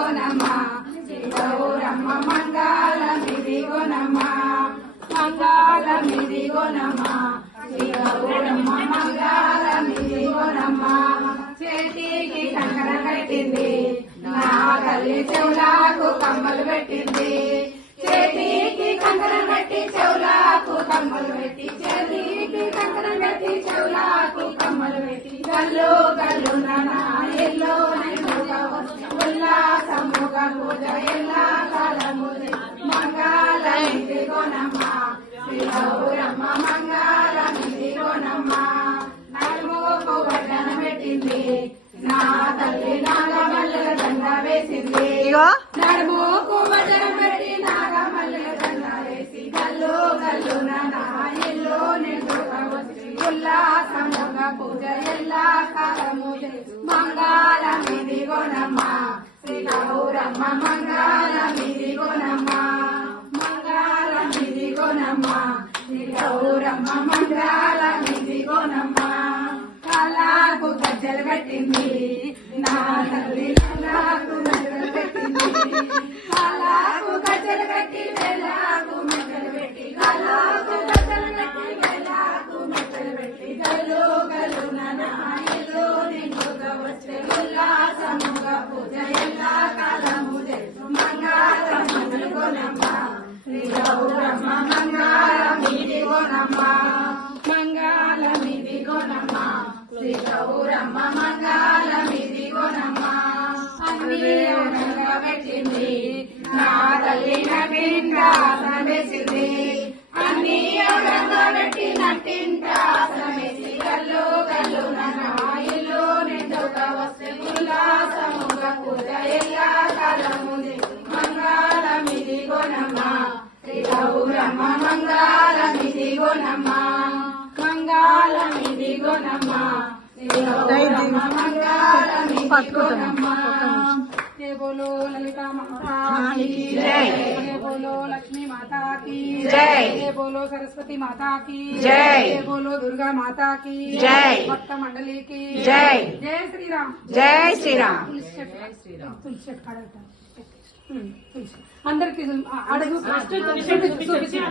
ఇదిగోనమ్మ శ్రీ గౌరమ్మ మంగళం ఇదిగోనమ్మ మంగళం ఇదిగోనమ్మ శ్రీ గౌరమ్మ మంగళం ఇదిగోనమ్మ చేతికి కంకణ పెట్టింది నా తల్లి చెవులకు కమ్మలు పెట్టింది. చేతికి కంకణం పెట్టి చెవులకు కమ్మలు పెట్టి చేతికి కంకణం పెట్టి చెవులకు కమ్మలు పెట్టి గల్లు గల్లు నానా ఎల్లో నిండుగా వచ్చి ఉల్లాసముగా పూజ ఎల్లా కాలము మంగళ ఇదిగోనమ్మ శ్రీ గౌరమ్మ మంగళ ఇదిగోనమ్మ నడుముకు వడ్డన పెట్టింది నా తల్లి నాగమల్లెల దండ వేసింది ఇగో నడుముకు వడ్డన పెట్టి నాగమల్లెల దండ వేసి గల్లు గల్లు నా ఇల్లు నిండుగా వచ్చి ఇగో పూజ ఎల్లా కాలము మంగళమిది శ్రీ గౌరమ్మ మంగళమిది గోనమ్మ శ్రీ గౌరమ్మ మంగళమిది గోనమ్మ గజ్జలు కట్టింది నా తల్లి ఉల్లాసముగా పూజ కాలము తెలుసు మంగళం మంగళగోనమ్మ శ్రీ శ్రీ గౌరమ్మ అన్ని పెట్టింది నా తల్లి నటింట ఆసనమేసింది అన్ని ఔనంగా పెట్టి బోలో లలితా మాతా की जय। जय बोलो लक्ष्मी माता की जय। जय बोलो सरस्वती माता की जय। जय बोलो दुर्गा माता की जय। भक्त मंडली की जय। जय श्री राम జై శ్రీరామ్ తులసి చెట్టు తులసి చెట్టు కాడ పెట్టు. ఉమ్, తులసి అందరికి అడుగు చూపించు, చూపించు.